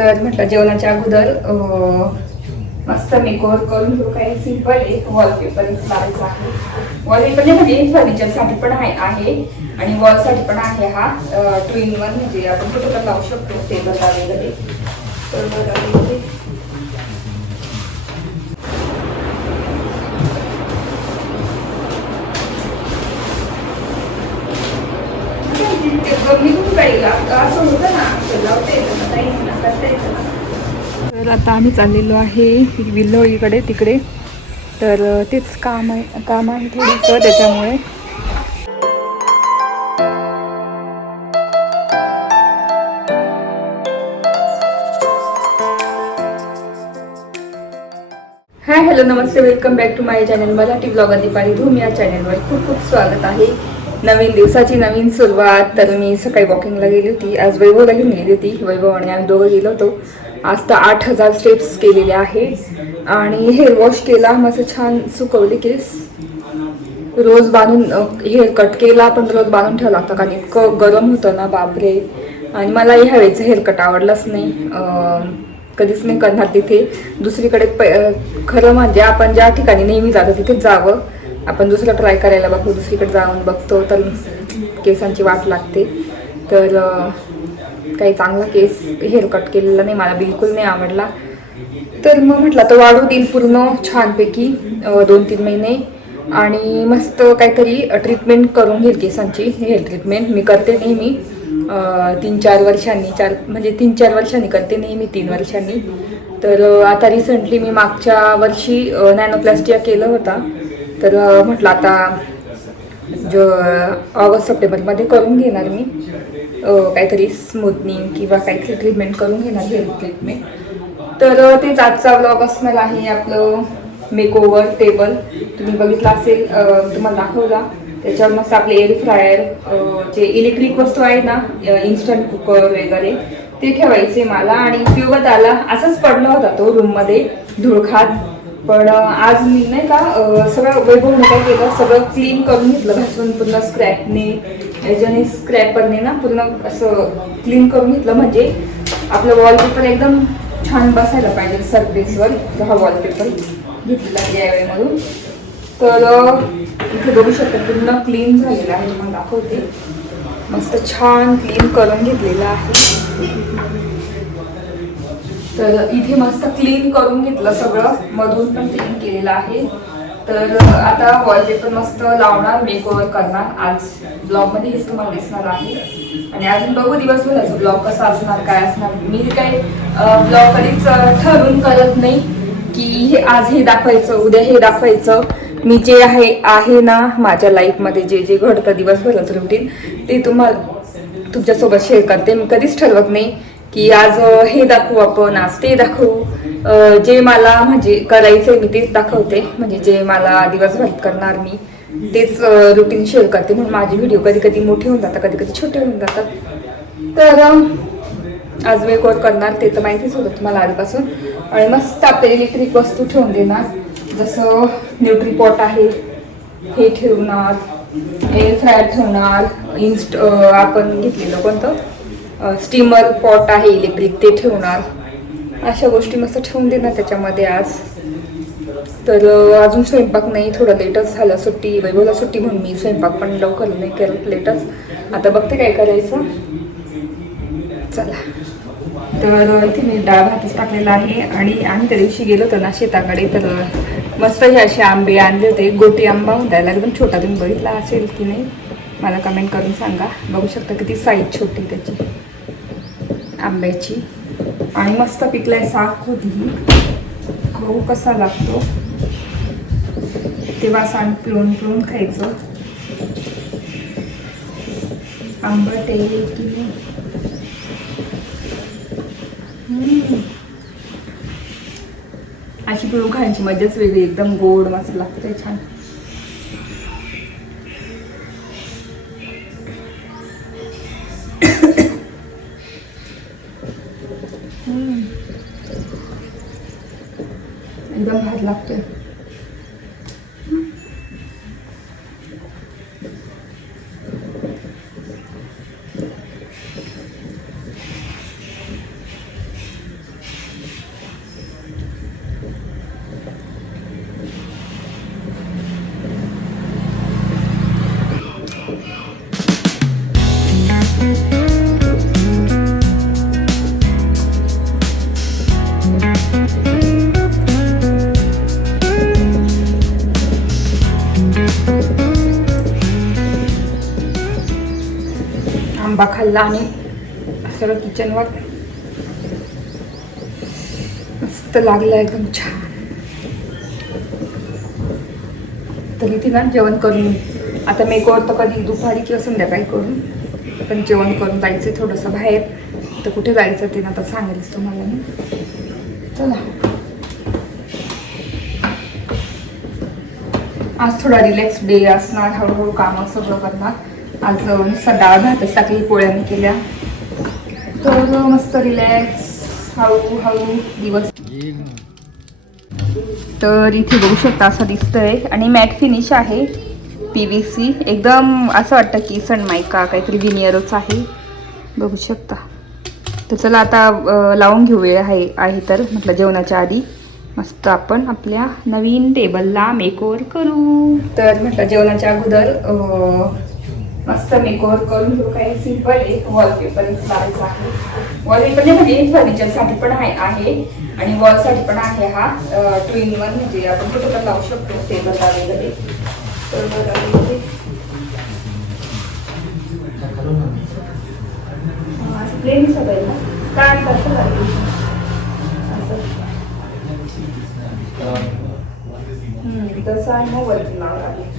तर म्हटलं जेवणाच्या अगोदर मस्त मेकओव्हर करून घेऊ. काही सिंपल आहे, वॉलपेपर लावायचा आहे. वॉलपेपर म्हणजे फर्निचरसाठी पण आहे आणि वॉलसाठी पण आहे. हा 2 in 1 म्हणजे आपण कुठे पण लावू शकतो, टेबलला वगैरे. तर मी खूप काही असं होतं ना, लावता येतं ना, करता येतं ना. तर आता आम्ही चाललेलो आहे विल्लोळीकडे तिकडे. तर तेच काम आहे थोडंसं त्याच्यामुळे. हाय हॅलो नमस्ते, welcome back to my channel Marathi blogger Deepali Dhoom. या चॅनलवर खूप खूप स्वागत आहे. नवीन दिवसाची नवीन सुरुवात. तर मी सकाळी वॉकिंगला गेली होती, आज वैभवला घेऊन गेली होती. वैभव आणि आम्ही दोघं गेलो होतो. आज तर 8000 स्टेप्स केलेले आहे आणि हेअर वॉश केला, मस्त छान सुकवले केस. रोज बांधून हेअर कट केला, पण रोज बांधून ठेवावं लागतं कारण इतकं गरम होतं ना, बापरे. आणि मला ह्या वेळेचं हेअर कट आवडलंच नाही. कधीच नाही करणार तिथे. दुसरीकडे खरं म्हणजे आपण ज्या ठिकाणी नेहमी जातो तिथेच जावं. आपण दुसरं ट्राय करायला बघतो, दुसरीकडे जाऊन बघतो तर केसांची वाट लागते. तर काही चांगला केस हेअर कट केलेला नाही, मला बिलकुल नाही आवडला. तर मग म्हटलं तर वाढू देईल पूर्ण छानपैकी 2-3 महिने आणि मस्त काहीतरी ट्रीटमेंट करून घेईल केसांची. हेअर ट्रीटमेंट मी करते नेहमी 3-4 वर्षांनी, म्हणजे 3-4 वर्षांनी करते नेहमी, 3 वर्षांनी. तर आता रिसेंटली मी मागच्या वर्षी नॅनोप्लास्टिया केलं होता. तर म्हटलं आता ऑगस्ट सप्टेंबरमध्ये करून घेणार मी काहीतरी स्मूथनिंग किंवा काहीतरी ट्रीटमेंट करून घेणार, हेअर ट्रीटमेंट. तर तेच आजचा व्लॉग असणार आहे आपलं मेकओव्हर टेबल. तुम्ही बघितलं असेल, तुम्हाला दाखवला. त्याच्यावर मस्त आपले एअर फ्रायर, जे इलेक्ट्रिक वस्तू आहे ना, इन्स्टंट कुकर वगैरे ते ठेवायचे मला. आणि उपयोगात आला, असाच पडला होता तो रूममध्ये धूळखात. पण आज मी नाही का सगळं वैभवने काय केलं, सगळं क्लीन करून घेतलं, घासून पूर्ण स्क्रॅपने, याच्याने स्क्रॅपरने ना पूर्ण असं क्लीन करून घेतलं. म्हणजे आपलं वॉलपेपर एकदम छान बसायला पाहिजे सरफेसवर. हा वॉलपेपर घेतलेला DIY. तर इथे बघू शकता पूर्ण क्लीन झालेला आहे, तुम्हाला दाखवते. मस्त छान क्लीन करून घेतलेलं आहे. तर इथे मस्त क्लीन करून घेतलं सगळं, मधून पण क्लीन केलेलं आहे. तर आता वॉलपेपर मस्त लावणार, मेकओव्हर करणार. आज ब्लॉगमध्ये हेच तुम्हाला दिसणार आहे. आणि अजून बघू दिवसभराचा ब्लॉग कसा असणार, काय असणार. मी काही ब्लॉग कधीच ठरवून करत नाही की आज हे दाखवायचं, उद्या हे दाखवायचं. मी जे आहे ना माझ्या लाईफमध्ये जे जे घडतं दिवसभराचं रुटीन, ते तुमच्यासोबत शेअर करते. मी कधीच ठरवत नाही की आज हे दाखवू आपण, आज ते दाखवू. जे मला म्हणजे करायचंय मी तेच दाखवते. म्हणजे जे मला दिवसभरात करणार मी तेच रुटीन शेअर करते. म्हणून माझे व्हिडिओ कधी कधी मोठे होऊन जातात, कधी कधी छोटे होऊन जातात. तर आज मेकओव्हर करणार, ते तर माहितीच होतं तुम्हाला आधीपासून. आणि मस्त आपले इलेक्ट्रिक वस्तू ठेवून देणार, जसं न्यूट्रीपॉट आहे हे ठेवणार, एअर फ्रायर ठेवणार, आपण घेतलेलं कोणतं स्टीमर पॉट आहे इलेक्ट्रिक ते ठेवणार. अशा गोष्टी मस्त ठेवून देणार त्याच्यामध्ये आज. तर अजून स्वयंपाक नाही, थोडं लेटच झालं. सुट्टी, वैभवला सुट्टी म्हणून मी स्वयंपाक पण लवकर नाही केलं, लेटच. आता बघते काय करायचं. चला, तर इथे मी डाळ भातच टाकलेला आहे. आणि आम्ही त्या दिवशी गेलो होतो ना शेताकडे, तर मस्त हे असे आंबे आणले होते. गोटी आंबा द्यायला एकदम छोटा, तुम्ही बघितला असेल की नाही मला कमेंट करून सांगा. बघू शकता किती साईज छोटी त्याची आंब्याची. आणि मस्त पिकलाय, साख होती. गहू कसा लागतो तेव्हा सांग, पिळून पिळून खायचं. आंबट आहे की नाही. अशी पिळून खायची मजाच वेगळी, एकदम गोड मस्त लागते, छान. एकदम भात लागतोय. आंबा खाल्ला आणि सगळं किचनवर मस्त लागलं एकदम छान. तर इथे ना जेवण करून आता मेकओव्हर तर कधी दुपारी किंवा संध्याकाळी करून पण जेवण करून जायचं थोडंसं बाहेर. तर कुठे जायचं ते ना आता सांगेलच तुम्हाला मी. चला आज थोडा रिलॅक्स डे असणार. हळूहळू कामं सगळं करणार. आज नुसता डाळ भातच टाकली, पोळ्या मी केल्या. तर मस्त रिलॅक्स हळूहळू दिवस. तर इथे बघू शकता असं दिसतंय आणि मॅट फिनिश आहे PVC. एकदम असं वाटतं की सनमायका काहीतरी विनियरच आहे. बघू शकता. तर चला आता लावून घेऊया आहे तर म्हटलं जेवणाच्या आधी मस्त आपण आपल्या नवीन टेबलला मेकओव्हर करू. तर म्हटलं जेवणाच्या अगोदर मस्त मेकओव्हर करून घेऊ. काही सिंपल एक वॉलपेपर लावायचा आहे. वॉलपेपर म्हणजे फर्निचरसाठी पण आहे आणि वॉलसाठी पण आहे. हा 2 in 1 म्हणजे आपण कुठे पण लावू शकतो टेबलला वगैरे. तर प्लेन सगळं काय कसं लागेल तसं आहे. मग वरती लावं लागेल.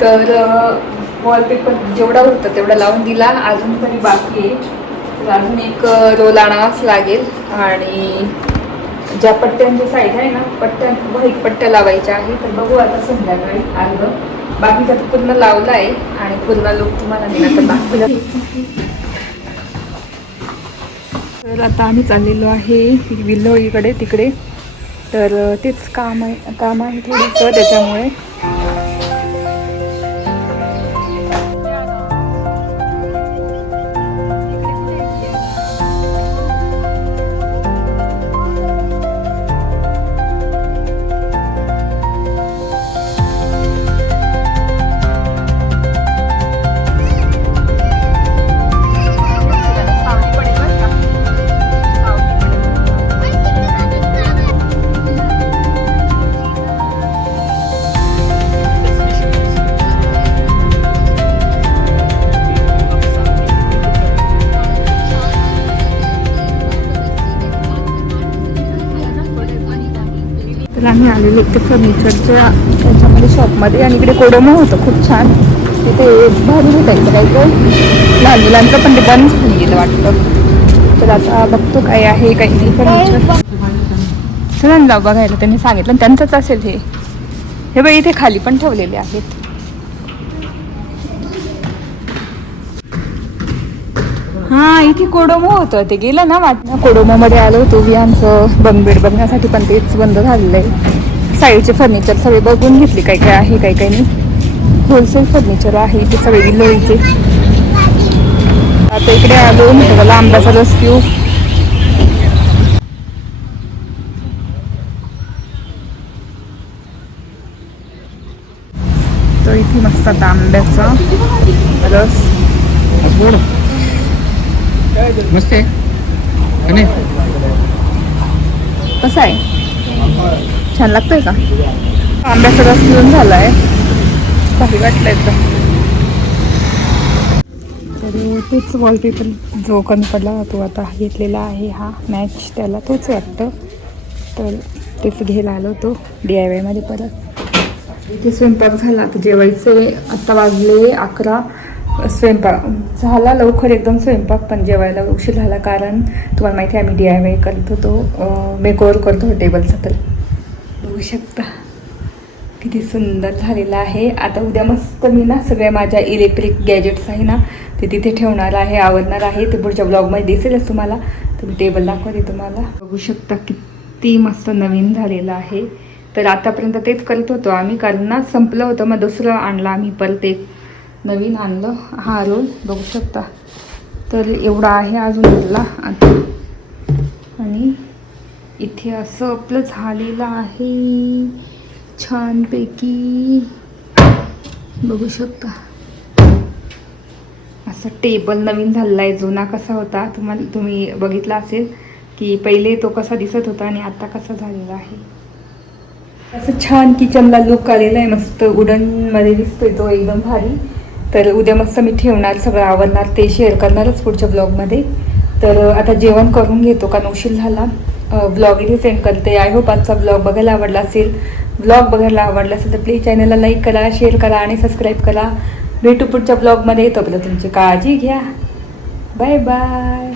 तर वॉलपेपर जेवढा होतं तेवढा लावून दिला. अजून तरी बाकी आहे. तर अजून एक रोल आणावाच लागेल. आणि ज्या पट्ट्यांच्या साईड आहे ना पट्ट्या व्हाईट पट्ट्या लावायच्या आहे. तर बघू आता संध्याकाळी अर्ध. बाकीचा तर पूर्ण लावला आहे आणि पूर्ण लुक तुम्हाला मी आता दाखवला. तर आता आम्ही चाललेलो आहे विल्लोळीकडे तिकडे. तर तेच काम आहे थोडंसं त्याच्यामुळे. तर आम्ही आलेलो इथे फर्निचरच्या त्याच्यामध्ये शॉपमध्ये आणि इकडे कोडोमो होतं खूप छान. तिथे भारी होतं इकडे काही लहान मुलांचं पण ते बंद होऊन गेलं वाटतं. तर आता बघतो काय आहे काही नाही फर्निचर. चला ना बघायला त्यांनी सांगितलं त्यांचंच असेल हे बघ इथे खाली पण ठेवलेले आहेत. हा इथे कोडोमो होतं ते गेलं ना वाटतं. कोडोमोमध्ये आलो होतो विहांचं बंगबेड बघण्यासाठी पण तेच बंद झालेलं आहे. साईडचे फर्निचर सगळे बघून घेतले काय काय आहे काय काय नाही. होलसेल फर्निचर आहे इथे सगळे विल्लोळीचे. आता इकडे आलो मला आंब्याचा रस पिऊ. तर इथे मस्त आता आंब्याचा रस मस्त आहे. कसं आहे छान लागतंय का? आंब्याचा रस पिऊन झाला आहे काही वाटलं एकदम. तर तेच वॉलपेपर जो कमी पडला तो आता घेतलेला आहे हा मॅच त्याला तोच वाटतं. तर तेच घ्यायला आलो होतो DIY मध्ये परत. इथे स्वयंपाक झाला आता जेवायचे. आत्ता वाजले 11. स्वयंपाक झाला लवकर एकदम स्वयंपाक पण जेवायला उशीर झाला कारण तुम्हाला माहिती आहे आम्ही DIY करत होतो मेकओव्हर करतो टेबलचा. तर बघू शकता किती सुंदर झालेला आहे. आता उद्या मस्त मी ना सगळ्या माझ्या इलेक्ट्रिक गॅजेट्स आहे ना ते तिथे ठेवणार आहे आवरणार आहे. ते पुढच्या ब्लॉगमध्ये दिसेलच तुम्हाला. तर मी टेबल दाखवते तुम्हाला. बघू शकता किती मस्त नवीन झालेलं आहे. तर आतापर्यंत तेच करत होतो आम्ही कारण ना संपलं होतं मग दुसरं आणलं आम्ही परत एक नवीन आणलं हा रोल बघू शकता. तर एवढा आहे अजून उरला आता. आणि इथे असं आपलं झालेलं आहे छानपैकी बघू शकता. असं टेबल नवीन झालेला आहे. जुना कसा होता तुम्ही बघितला असेल की पहिले तो कसा दिसत होता आणि आता कसा झालेला आहे. असं छान किचनला लुक आलेला आहे मस्त वुडनमध्ये दिसतोय तो एकदम भारी. तर उद्या मस्त मी ठेवणार सगळं आवडणार ते शेअर करणारच पुढच्या ब्लॉगमध्ये. तर आता जेवण करून घेतो कारण उशीर झाला. ब्लॉग इथे सेंड करते. आय होप आजचा ब्लॉग बघायला आवडला असेल. ब्लॉग बघायला आवडला असेल तर प्लीज चॅनलला लाईक करा शेअर करा आणि सबस्क्राईब करा. भेटू पुढच्या ब्लॉगमध्ये. तोपर्यंत तुमची काळजी घ्या. Bye bye.